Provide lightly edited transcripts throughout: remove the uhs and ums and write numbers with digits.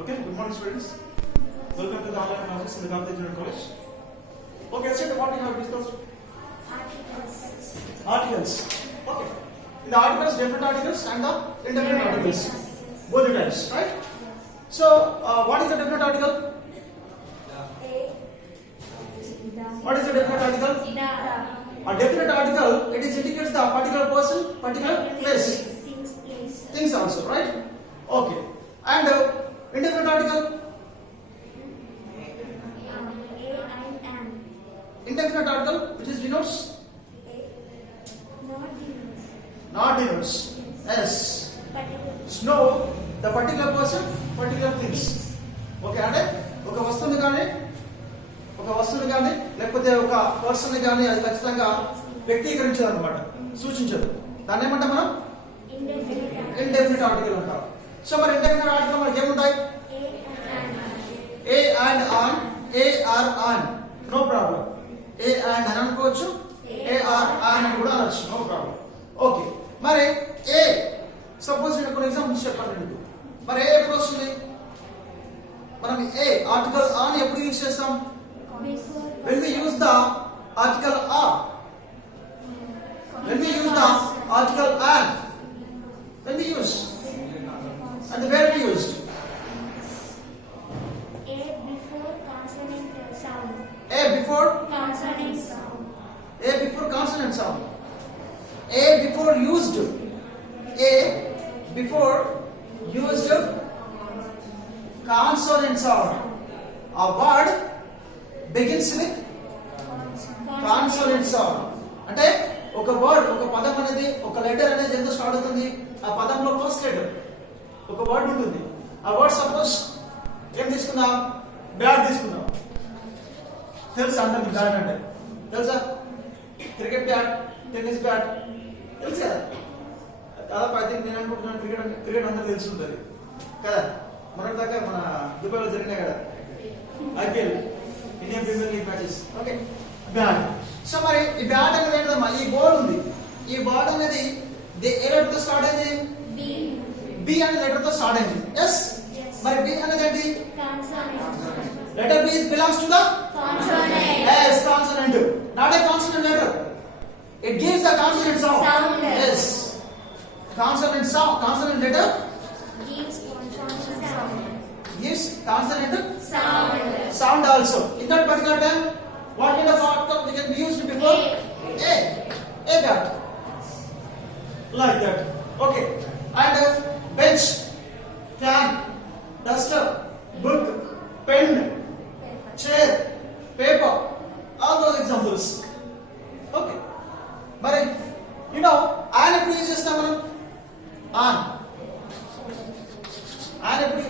Okay, good morning students. Welcome to the online classes in the Gandhi Junior College. Okay, so what we have discussed? Articles. Okay. In the articles, definite articles and the indefinite articles. Both the types, right? So, what is a definite article? What is a definite article? A definite article, it indicates the particular person, particular place. Things also, right? Okay. And indefinite article? Indefinite article, which is denotes? Not denotes. Yes. Know the particular person, particular things. Okay, అంటే ఒక వస్తువుని కానీ లేకపోతే ఒక పర్సన్ ని కానీ అది ఖచ్చితంగా వ్యక్తీకరించదు అనమాట, సూచించదు. దాన్ని ఏమంటాం మనం? ఇండెఫినిట్ ఆర్టికల్ అంటాం. సో మరి ఇండెఫినిట్ ఆర్టికల్ మనకి ఏముంటాయి? A and an, a or an, no problem. A and అని అనుకోవచ్చు, ఏ ఆర్ ఆన్ అని కూడా అనొచ్చు, నో ప్రాబ్లం. ఓకే, మరి ఏ సపోజ్ నేను కొన్ని ఎగ్జాంపుల్స్ చెప్పాను మీకు. మరి ఏ ఎప్పుడు వస్తుంది? మనం ఏ ఆర్టికల్ ఆన్ ఎప్పుడు యూజ్ చేస్తాం? When we use the article are. When we use the article and. When we use. And where we used? A before consonant sound. A before Consonant sound. A before consonant sound. A before used. A before used consonant sound. A word begins with consonant sound. అంటే ఒక వర్డ్, ఒక పదం అనేది, ఒక లెటర్ అనేది ఎంత స్టార్ట్ అవుతుంది? ఆ పదంలో ఫస్ట్ లెటర్ ఒక వర్డ్ ఉంటుంది. ఆ వర్డ్ సపోజ్ ఏం తీసుకుందాం? బ్యాట్ తీసుకుందాం. తెలుసా అందరికి బ్యాట్ అంటే? తెలుసా? క్రికెట్ బ్యాట్, టెన్నిస్ బ్యాట్ తెలుసు కదా? దాదాపు అయితే నేను అనుకుంటున్నాను క్రికెట్ అందరికి తెలిసి ఉంటుంది కదా. మొన్నటి దాకా మన దుబాయ్లో జరిగినాయి కదా IPL, Indian Premier League matches. Okay, bat. So మరి ఈ బ్యాట్ అనేది ఏంటమ్మా? ఈ బాల్ ఉంది. ఈ బాల్ అనేది ఏ లెటర్ తో స్టార్ట్ అయింది? బి అనే లెటర్ తో స్టార్ట్ అయింది. ఎస్. మరి బి అనేది ఏంటి? Letter B belongs to the Consonant. yes consonant, not a consonant letter. It gives the consonant sound. Yes, consonant sound, consonant letter Gives consonant sound. gives consonant Sound. sound also. In that particular time, what kind of article we can use before? A that, like that. Okay, and bench, fan, duster, book, pen, chair, paper, all those examples. Okay, but you know, and ఎప్పుడు యూజ్ చేస్తాం మనం? On. And ఎప్పుడు?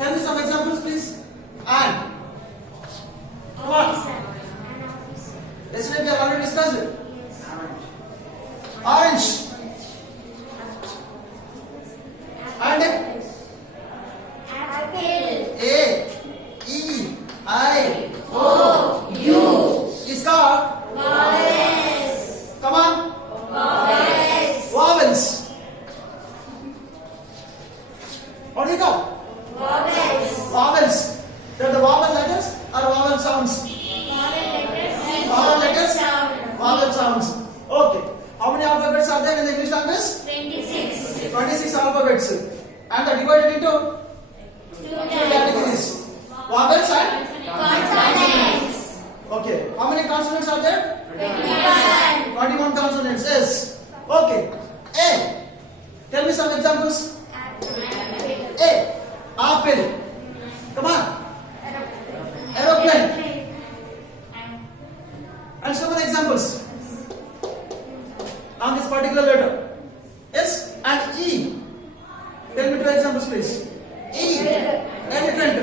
Tell me some examples please. And come on. Yesterday we have already discussed it. Orange. And Apple. A E I O U. is called, Vowels. come on, Vowels. vowels. What do you call? Vowels. Vowels. They're the vowel letters or vowel sounds? Vowel letters, vowel sounds. Okay. How many alphabets are there in the English language? 26. 26 alphabets. And they are divided into two categories. Vowels and Consonants. okay. How many consonants are there? 21. 21 consonants. Yes. Okay. A. Tell me some examples. A. Apple. Come on. Aeroplane. And some other examples on this particular letter. Yes. And E. Tell me two examples, please. E. Elephant.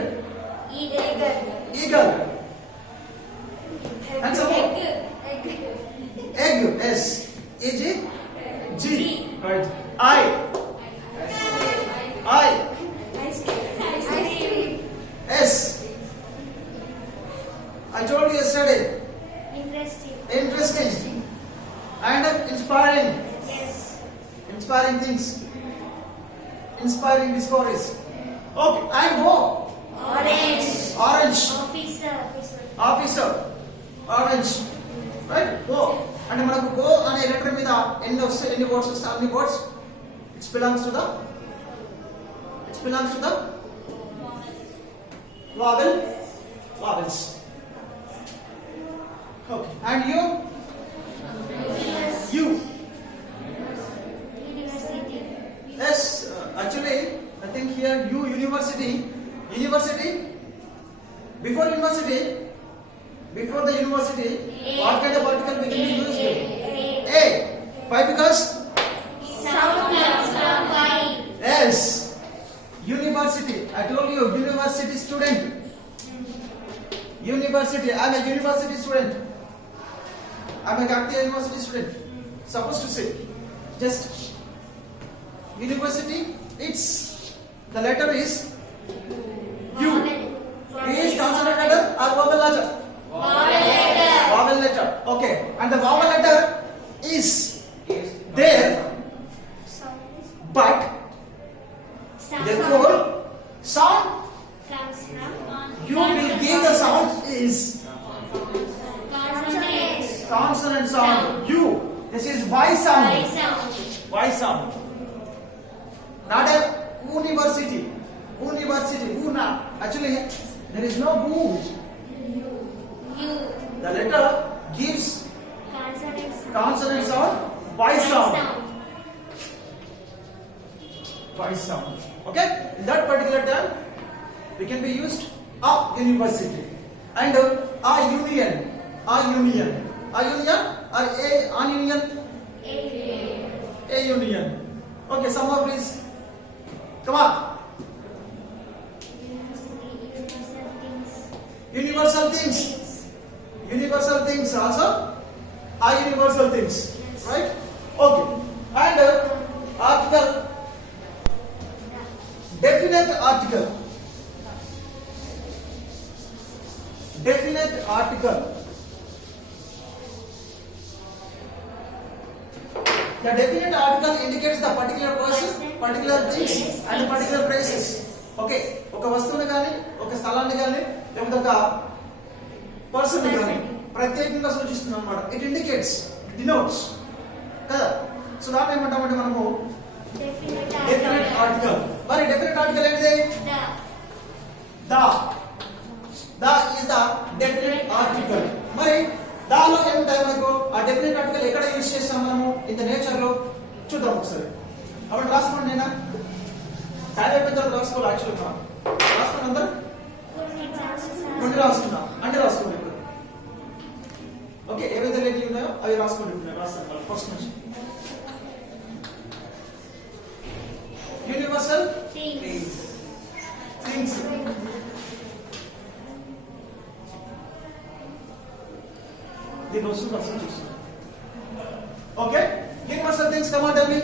Eagle. And some more. Egg. S. E G. G. Right. I. Ice cream. S. I told you yesterday. Interesting. And inspiring. Yes. Inspiring things. Inspiring discoveries. Okay, and O. Orange. Orange. Officer. Officer. Orange. Right? O. అంటే మనకు O అనే లెటర్ మీద ఎన్ని వర్డ్స్ వస్తాయి అన్ని words it's belongs to the vowels. Okay, and U. University. Yes, actually I think here university before the university what kind of article we can use? A. Why? Because Sound comes from Y. yes, university, I told you, university student. University, I am a university student. I am a Gaktiya university student. Supposed to say just university, it's the letter is U. Is consonant letter or vowel letter? Vowel letter. Okay, and the vowel letter is there, but therefore sound Comes from you will give the sound is consonant sound. U. This is Y sound. Y sound. Not a university. Una. Actually, there is no U. The letter gives consonant sound. Y sound. Y sound. Okay? In that particular term, we can be used a university and a union or a union. Okay, some of these. Come on. Universal things also are universal things, right? Okay, and article, definite article. The definite article indicates the particular person, particular things and particular places. Okay, ఒక వస్తువుని కానీ ఒక స్థలాన్ని కానీ లేకపోతే ఒక పర్సన్ ని కానీ ప్రత్యేకంగా సూచిస్తుంది అన్నమాట. ఇట్ ఇండికేట్స్, డినోట్స్ కదా. సో దాన్ని ఏమంటామంటే మనము డెఫినెట్ ఆర్టికల్. మరి డెఫినెట్ ఆర్టికల్ ఏంటిది? The is the definite article. మరి దానిలో ఏముంటాయి మనకు? ఆ డెఫినెట్ ఆర్టికల్ ఎక్కడ యూజ్ చేస్తాం మనము ఇన్ ద నేచర్ లో చూద్దాం ఒకసారి. అప్పుడు రాసుకోండి. నేను టైం అయిపోయిన తర్వాత రాసుకోవాలి. యాక్చువల్గా రాసుకోండి అందరు. రెండు రాసుకుందాం అంటే రాసుకోండి ఇప్పుడు. ఓకే, ఏవైతే లేని ఉన్నాయో అవి రాసుకోండి. ఇప్పుడు నేను రాస్తాను ఫస్ట్ నుంచి. Universal things. దీని వస్తుంది అసలు చూస్తుంది. Okay, universal things. Come on tell me.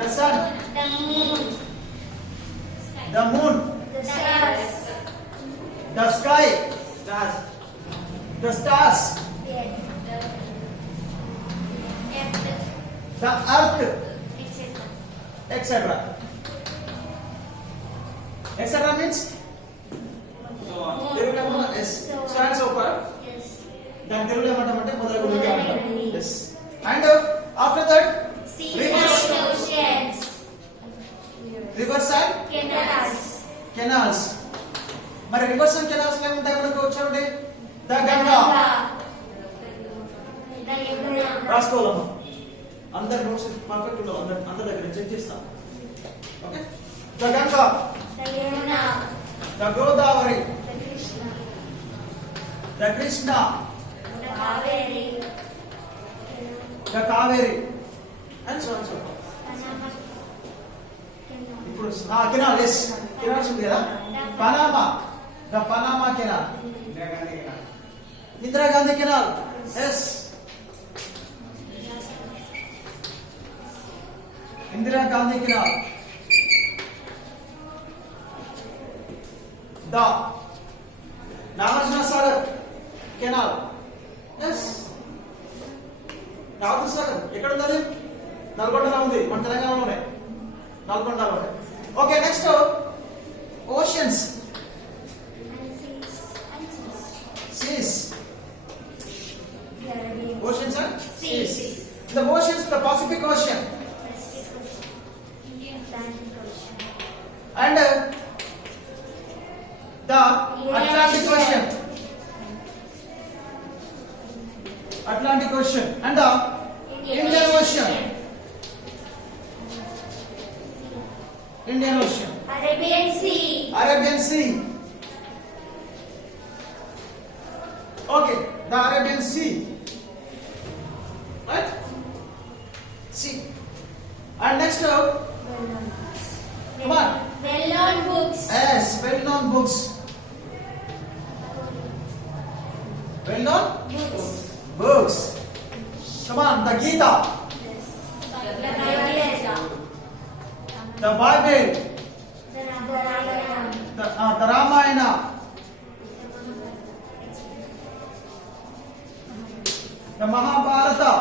The sun, the moon, the sky, the stars, the earth, etc. Etc means తెలుగులో ఏమన్నా yes, so and so forth. దాని తెలుగులో ఏమంటామంటే మొదలగులుగా అంటాం. Yes, and after that rivers and canals. మరి reverse and canals ఏముంటాయి మనకు? చూడండి, ద గంగా. రాసుకోవాలమ్మా అందరి నోట్స్ పర్ఫెక్ట్ ఉండవు. అందరి దగ్గర చెక్ చేస్తాం. Okay, the Ganga, the Godavari, the Krishna, the Kaveri and so and so. ఇప్పుడు కెనాల్, ఎస్, కెనాల్స్ ఉంది కదా. Panama, the Panama canal, Indira Gandhi canal, yes, Indira Gandhi canal. The Nagarjuna Sagar canal, yes. Nagarjuna Sagar ఎక్కడ ఉంది? నల్గొండలో ఉంది, మన తెలంగాణలోనే. నల్గొండలో. Okay, next oceans. Seas. Oceans and seas. The oceans, the Pacific Ocean and the Atlantic Ocean. Atlantic Ocean and the Indian Ocean. Indian Ocean. Arabian Sea. Arabian Sea. Okay, the Arabian Sea. Right? Sea. And next, come on. Well-known books. Yes, well-known books. Well-known books. Come on, the Gita, the Bible, the Ramayana, the Mahabharata.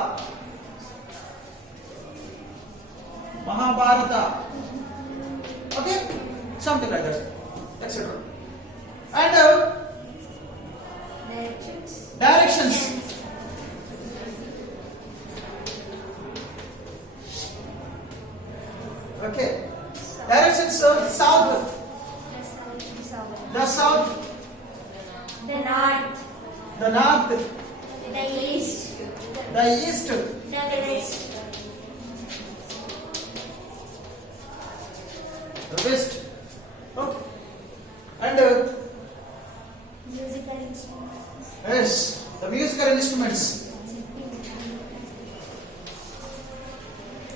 Okay, something like that, etc. And directions. Okay, directions. South, the south, The north. the north, The east. the east, The west. the west. Okay, and Musical instruments. yes, the musical instruments.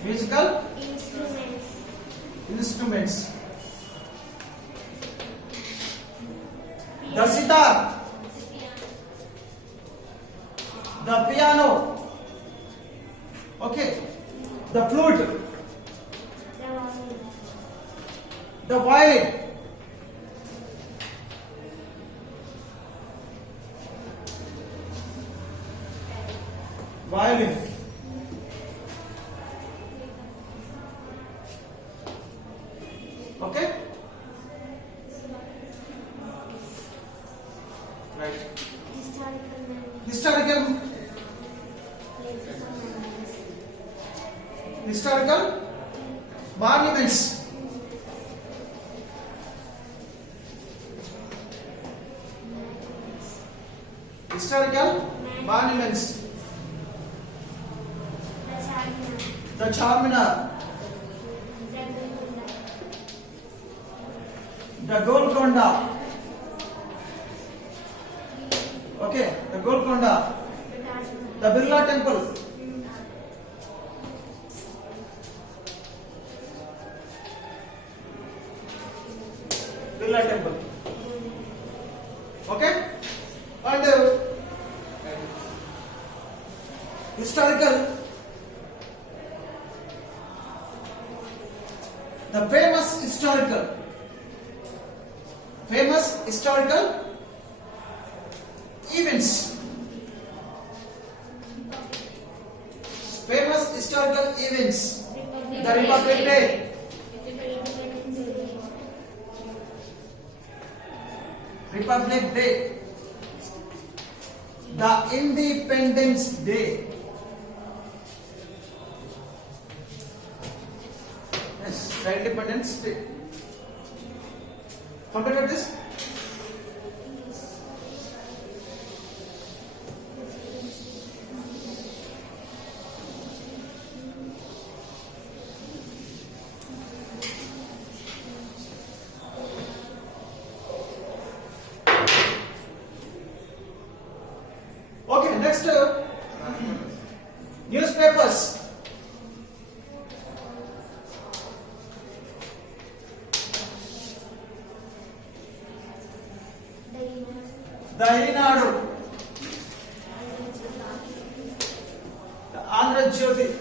Musical instruments. The sitar, the piano. Okay, the flute, the violin. Violin. Okay? Right. Historical monuments. Historical monuments. The Charminar, the Golconda. Okay, the Golconda, the Birla Temple, Birla Temple. Okay, and historical, the famous historical events. Famous historical events. The Republic Day. Republic Day. The Independence Day. Yes, the Independence Day. Completed this? Okay, next newspapers. The Inadu, the Andhra Jyoti,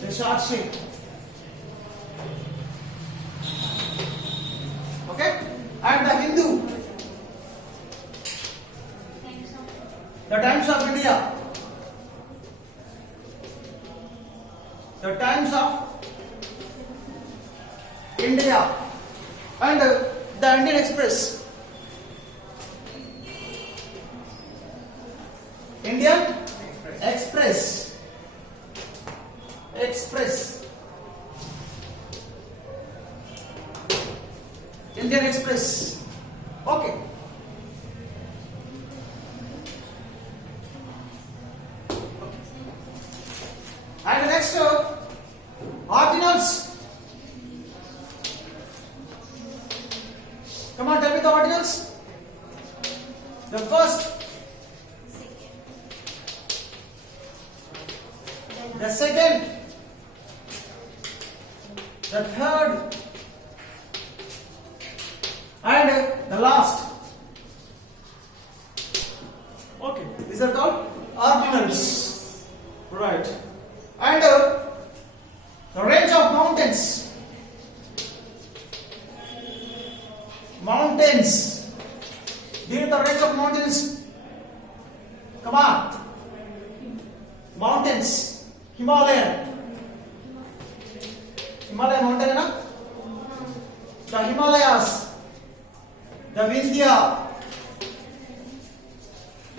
the Sakshi. Okay, and the Hindu, the Times of India. The Times of India and the Indian Express. Indian Express. Express. Indian Express. Okay. And next, ordinals. Come on, tell me the ordinals. The first, the second, the third, and the last. Okay, these are called ordinals. Right. And the range of mountains. Mountains. Do you know the range of mountains? Come on. Mountains. Himalayan. Himalayan mountain, na? The Himalayas. The Vindhya.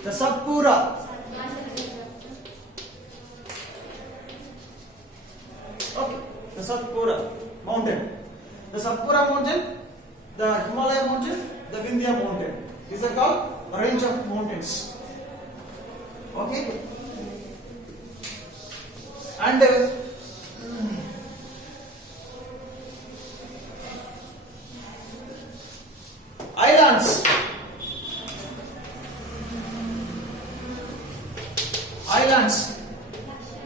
The Satpura. Okay, the Satpura mountain. The Satpura mountain, the Himalaya mountain, the Vindhya mountain. These are called range of mountains. Okay? And islands. Islands.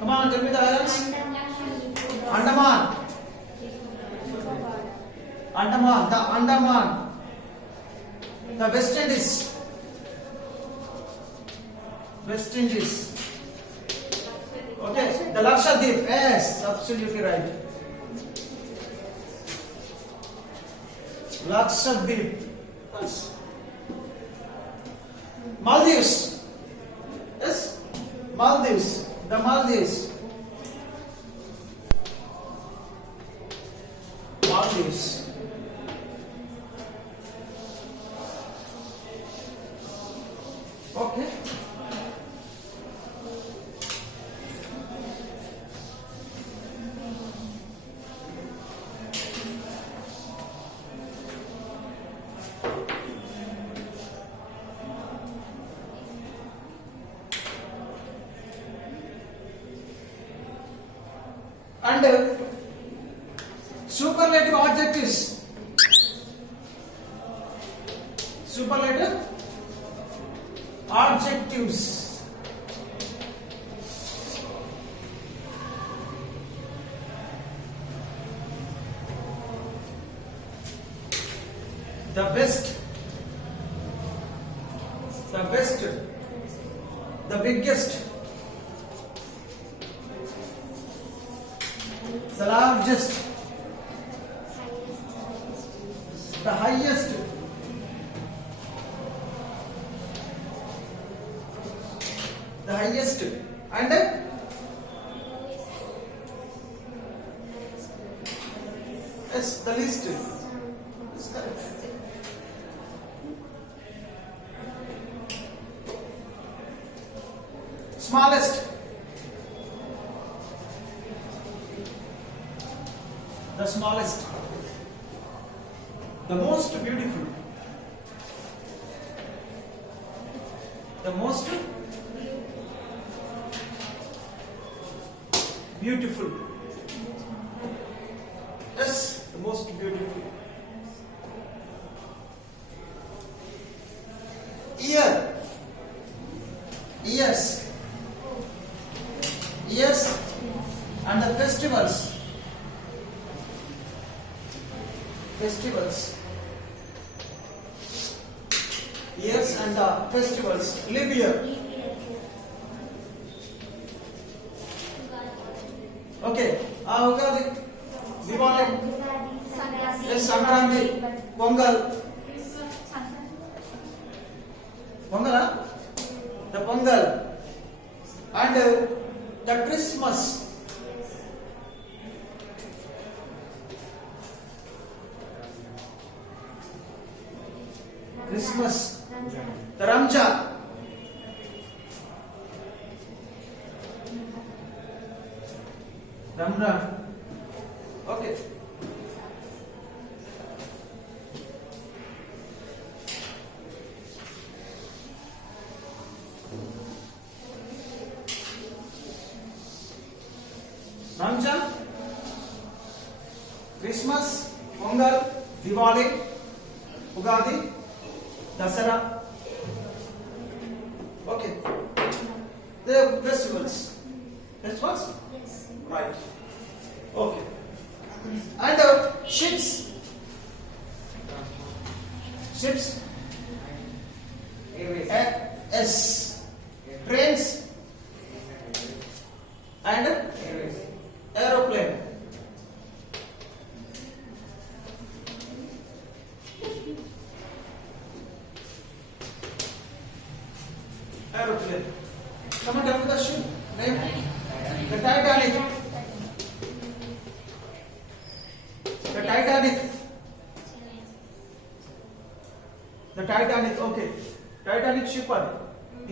Come on, tell me the islands. Andaman. Andaman. The Andaman. The West Indies. West Indies. Okay. The Lakshadweep. Yes, absolutely right. Lakshadweep. Yes. Maldives. Yes. Maldives. The Maldives. Maldives. Okay. And superlative adjectives. Superlative adjectives. The best. The best. The biggest. The largest. The highest. The highest. And yes, the least. Is correct. Smallest. The smallest. The most beautiful. The most beautiful. Yes, the most beautiful. Year. Years. Years and the festivals. Festivals. Years and the festivals. Live year. Okay. Ugadi, Diwali, yes, Sankranti, Pongal. Pongal, the Pongal, and the Christmas. Christmas. Ramzan. The Ramjan. Ramjan. Okay. Ramjan, Christmas, Pongal, Diwali, Ugadi, Dasara. Okay. They are festivals. Festivals? Yes. Right. Okay. And ships. Ships. S. Trains. And aeroplane. Aeroplane. Come on, tell me the ship name. The Titanic. The Titanic. The Titanic. Okay. Titanic ship అది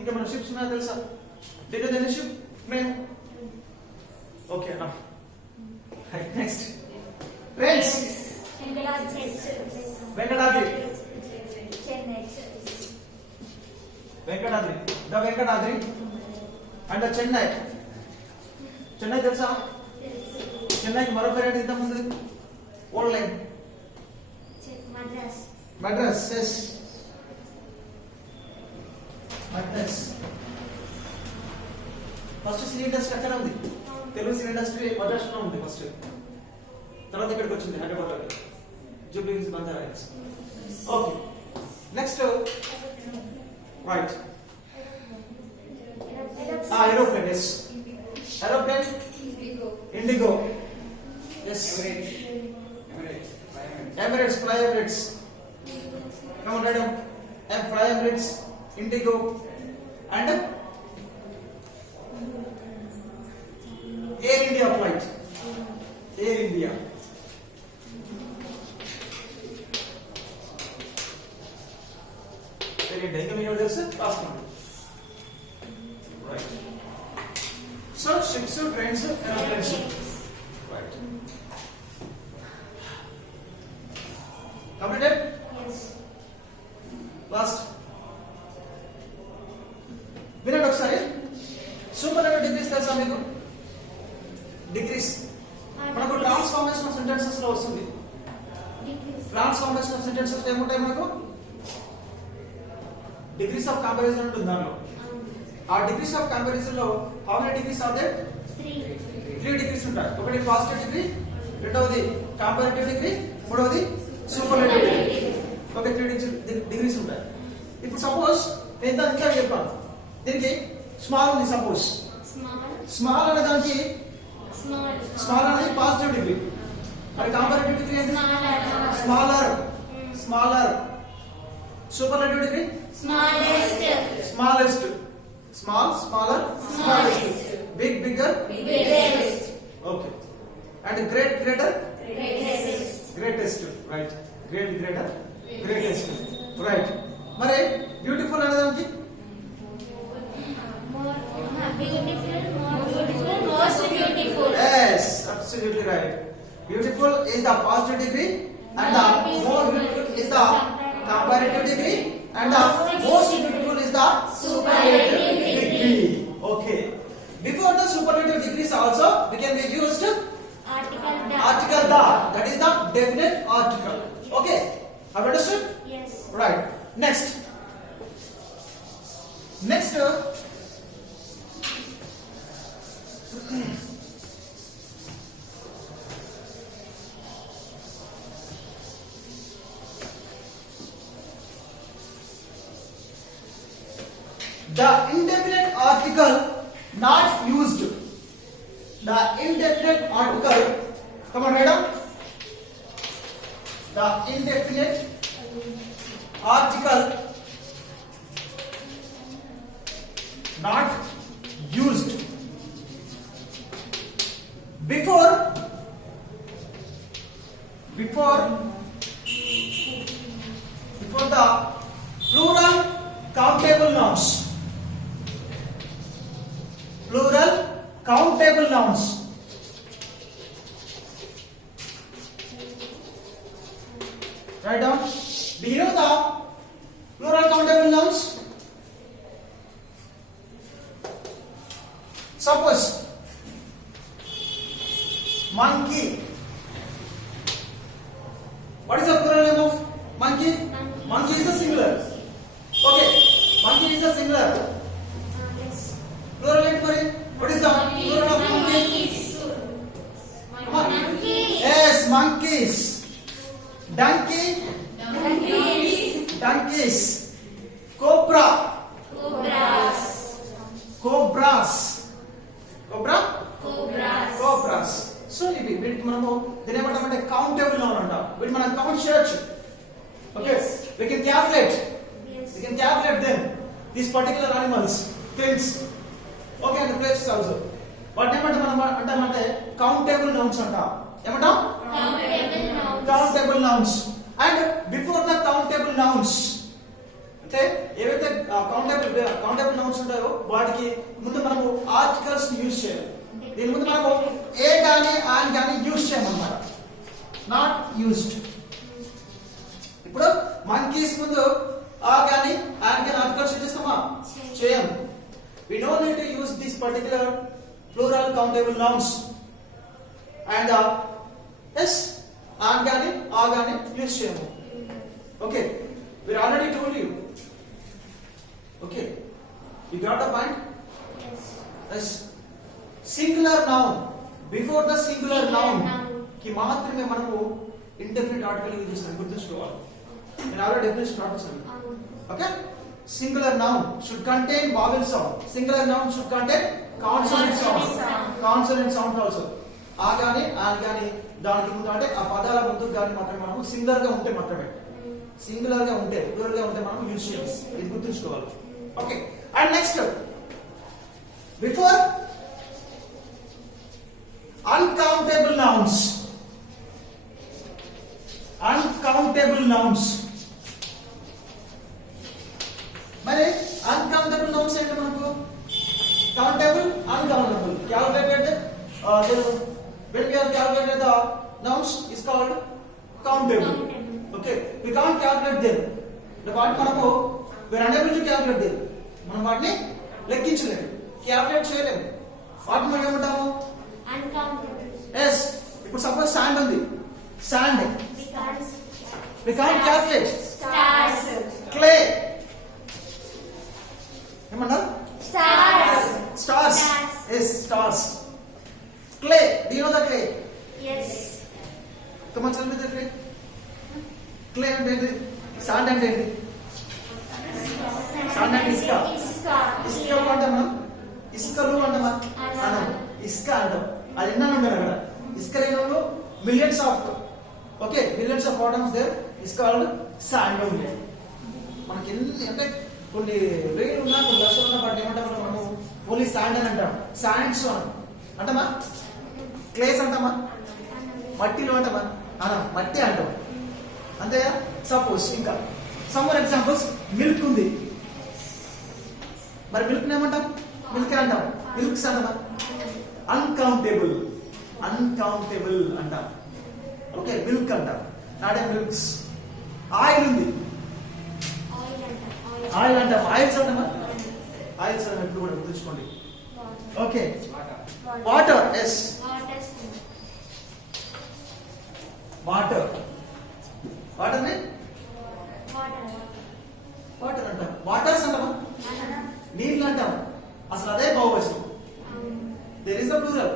ఇంకా మన షిప్స్ ఉన్నాయో తెలుసా? Did you know the ship name? Okay, enough. Right, next. Trains. Venkatadri. Chennai. Venkatadri. The Venkatadri. And the Chennai. Chennai తెలుసా? చెన్నైకి మరో పేరు ఏంటి ఇంతకుముందు? Old line. Madras. Madras, yes. Madras. First cine industry అక్కడ ఉంది. తెలుగు సినీ ఇండస్ట్రీ మద్రాస్ లో ఉంది ఫస్ట్. తర్వాత ఇక్కడికి వచ్చింది హైదరాబాద్ లో. Jubilee hills Banjara hills. Okay. Next right. Aeroplane, yes. Aeroplane. Indigo. Yes. Emirates, Fly Emirates. Come on, write down. Fly Emirates, Indigo, and Air India flight. Air India. Air India. Come here, there's a last one. Right. So, ships, trains, aeroplanes. Right. Completed? Yes. Last. వినండి ఒకసారి. Superlative degrees తెలుసా మీకు? డిగ్రీస్ మనకు transformation of sentences లో వస్తుంది. Transformation of sentences ఏముంటాయి మనకు? Degrees of comparison ఉంటుంది దానిలో. ఆ డిగ్రీస్ ఆఫ్ కంపారిజన్ లో how many degrees are there? 3 degrees ఉంటాయి. ఒకటి పాజిటివ్ డిగ్రీ, రెండవది కంపారిటివ్ డిగ్రీ, మూడవది సూపర్లేటివ్ డిగ్రీ. ఓకే, 3 డిగ్రీస్ ఉంటాయి. ఇప్పుడు సపోజ్ నేను దానికి ఇంకా చెప్పాను. దీనికి స్మాల్ ఉంది. సపోజ్ స్మాల్ అనే దానికి స్మాల్ అనేది పాజిటివ్ డిగ్రీ. అది కంపారిటివ్ డిగ్రీ ఏంటి? Smaller. Smaller. Superlative degree Smallest. Smallest. Small, smaller, smallest. Big, bigger, Biggest. Okay. And great, greater, Greatest. Greatest. Right. Great, greater, greatest. Right. మరి బ్యూటిఫుల్ అనే దానికి More beautiful, more beautiful, most beautiful. yes, absolutely right. Beautiful is the positive degree and the more beautiful is the comparative degree and the most beautiful is the Superlative degree. Okay. Before the superlative degrees also we can be used Article the. article the, that is the definite article. Okay, have you understood? Yes. Right. Next the indefinite article not used. The indefinite article, come on, write down. The indefinite article not used before the countable nouns. Write down. Do you know the plural countable nouns? Suppose monkey. What is the plural name of monkey? Monkey is a singular. Okay, monkey is a singular. Yes. Plural name for it. What is the plural of monkey? Come on. Yes, monkeys. Donkey. Donkeys. Cobra. Cobras. Cobras. Cobra. Cobras. Cobras. So ఇవి వీటికి మనము దీని ఏమంటామంటే countable noun అంటాం. వీటి మనం కౌంట్ చేయొచ్చు. Okay, we can calculate. Yes. We can calculate them. These particular animals, things. Okay, and the places also. వాటిని ఏమంటాం మనం అంటామంటే కౌంటబుల్ నౌన్స్ అంటాం. ఏమంటాం? Countable nouns. Countable nouns. And before the countable nouns అంటే ఏవైతే కౌంటబుల్ నౌన్స్ ఉంటాయో వాటికి ముందు మనము ఆర్టికల్స్ యూజ్ చేయాలి. దీని ముందు మనము ఏ గాని ఆన్ గాని యూజ్ చేయమన్నమాట. Not used. ఇప్పుడు మంకీస్ ముందు ఆ గాని ఆన్ గాని ఆర్టికల్స్ యూజ్ చేస్తామా? చేయం. We don't need to use these particular plural countable nouns. And yes, on గాని ఆ గాని యూజ్ చేయము. Okay, we already told you. Okay, you got the point? Yes. Yes. Singular noun. Before the singular noun కి మాత్రమే మనము indefinite article use చేస్తాం. గుర్తుంచుకోవాలి. నేను ఆల్రెడీ డెఫినిషన్ స్టార్ట్ చేశాను. Okay? Singular noun should contain vowel sound. Singular noun should contain consonant sound. Consonant sound also. ఆ గాని an గాని దానికి ముందు అంటే ఆ పదాల ముందు గాని మాత్రమే మనము సింగులర్ గా ఉంటే మాత్రమే. సింగులర్ గా ఉంటే ప్లూరల్ గా ఉంటే మనం యూజ్ చేయాలి. ఇది గుర్తుంచుకోవాలి. Okay, and next before uncountable nouns. Uncountable nouns. మరి uncountable nouns ఏంటి మనకు? Countable, uncountable. Calculated. When we are calculated the nouns is called countable. Okay, we can't calculate them. వాటిని మనము we are unable to calculate them. మనం వాటిని లెక్కించలేము, క్యాల్కులేట్ చేయలేము. వాటిని మనం ఏమంటాము? Uncountable. Yes. ఇప్పుడు సపోజ్ శాండ్ ఉంది. Sand. Because We can't calculate. stars. Clay. ఏమన్నారు? Stars. Stars. Stars. Yes, stars. Clay. Do you know the clay? Yes. Come on, tell me the clay. Clay అంటే ఏంటి? శాండ్ అంటే ఏంటి? Sand and iska. ఇసుక అంటాం మనం. ఇసుకలు అంటామా? అనం. ఇసుక అంటాం. అది ఎన్నో ఉంటారు అక్కడ. ఇసుక రేణువులు millions of millions of atoms there is called sand ఉంది. మనకి ఎన్ని అంటే కొన్ని వేలు ఉన్నా కొన్ని లక్షలు ఉన్నా వాటి ఏమంటాం మనము ఓన్లీ శాండ్ అని అంటాం. శాండ్స్ అంటామా? క్లేస్ అంటామా? మట్టిలో అంటామా? అనం. మట్టి అంటాం. అంతేగా? సపోజ్ ఇంకా సమ్ మోర్ ఎగ్జాంపుల్స్. మిల్క్ ఉంది. మరి మిల్క్ ఏమంటాం? మిల్క్ అంటాం. మిల్క్స్ అంటామా? అన్కౌంటబుల్. అన్కౌంటబుల్ అంటాం. ఓకే, మిల్క్ అంటాం. Not milks. ఆయిల్ ఉంది. ఆయిల్ అంటాం. ఆయిల్స్ అంటామా? ఆయిల్స్ అంటే ఎప్పుడు కూడా గుర్తుంచుకోండి. Okay, water. Yes, water. Water ని వాటర్ అంటాం. వాటర్స్ అంటామా? నీళ్ళు అంటాం. అసలు అదే బహువచనం. There is the plural.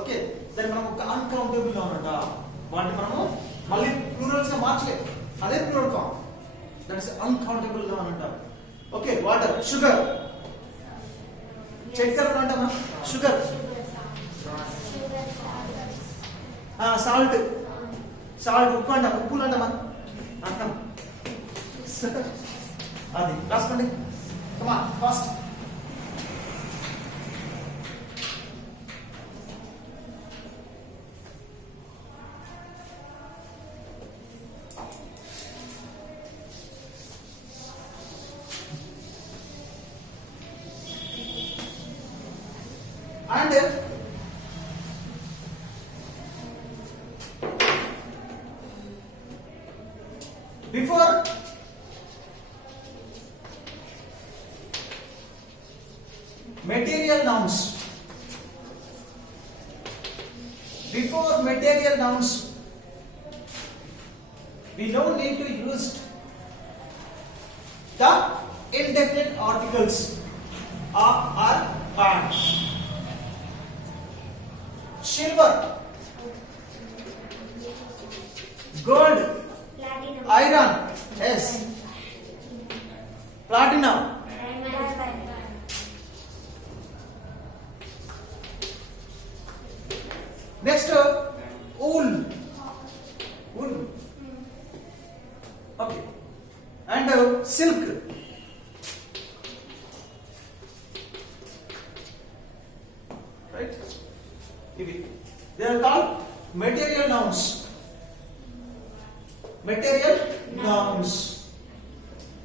Okay, దాన్ని మనం ఒక అన్కౌంటబుల్ గా ఉన్నట వాటిని మనము మళ్ళీ ప్లూరల్స్ గా మార్చలేదు. అదే plural form. That is uncountable గా అంటాం. Okay, water. షుగర్. చక్కెర అంటామా? షుగర్. సాల్ట్. సాల్ట్. ఉప్పు అంటాం. ఉప్పులు అంటామా? అంటాం. అది రాసుకోండి. Comma fast. And before material nouns, we don't need to use the indefinite articles or band. Silver, gold, Platinum. iron, yes, platinum. Diamond. Next, wool. Okay, and silk. Right? They are called material nouns.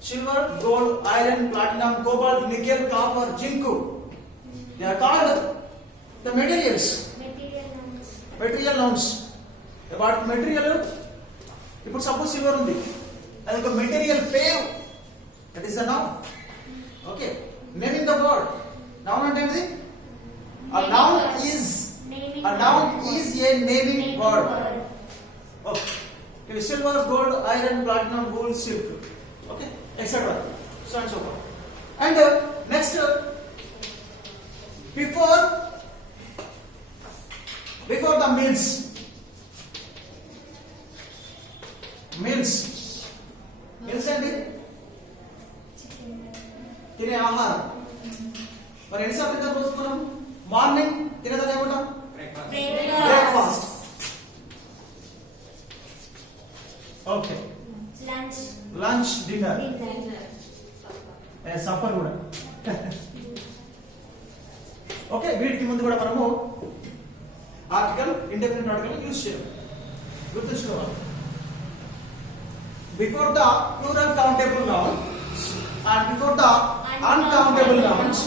Silver, gold, iron, platinum, cobalt, nickel, copper, zinc. They are called the materials. Material nouns. About material, ఇప్పుడు suppose silver ఉంది, అది ఒక మెటీరియల్ పేరు, that is the noun. Okay, naming the word. Noun అంటే ఏంటి? A noun is a naming word. Okay, silver, gold, iron, platinum, wool, silk. Okay, etc. So and so forth. And next, before the meals అండి తినే ఆహారం. మరి ఎన్నిసార్లు తింటాం రోజు మనం? మార్నింగ్ తినేదాన్ని ఏమంటాం? Breakfast. Okay, lunch, dinner, supper కూడా. ఓకే, వీటికి ముందు కూడా మనము ఆర్టికల్, ఇండెఫినిట్ ఆర్టికల్ యూజ్ చేయాలి, గుర్తుంచుకోవాలి. Before the plural countable nouns and before the uncountable nouns,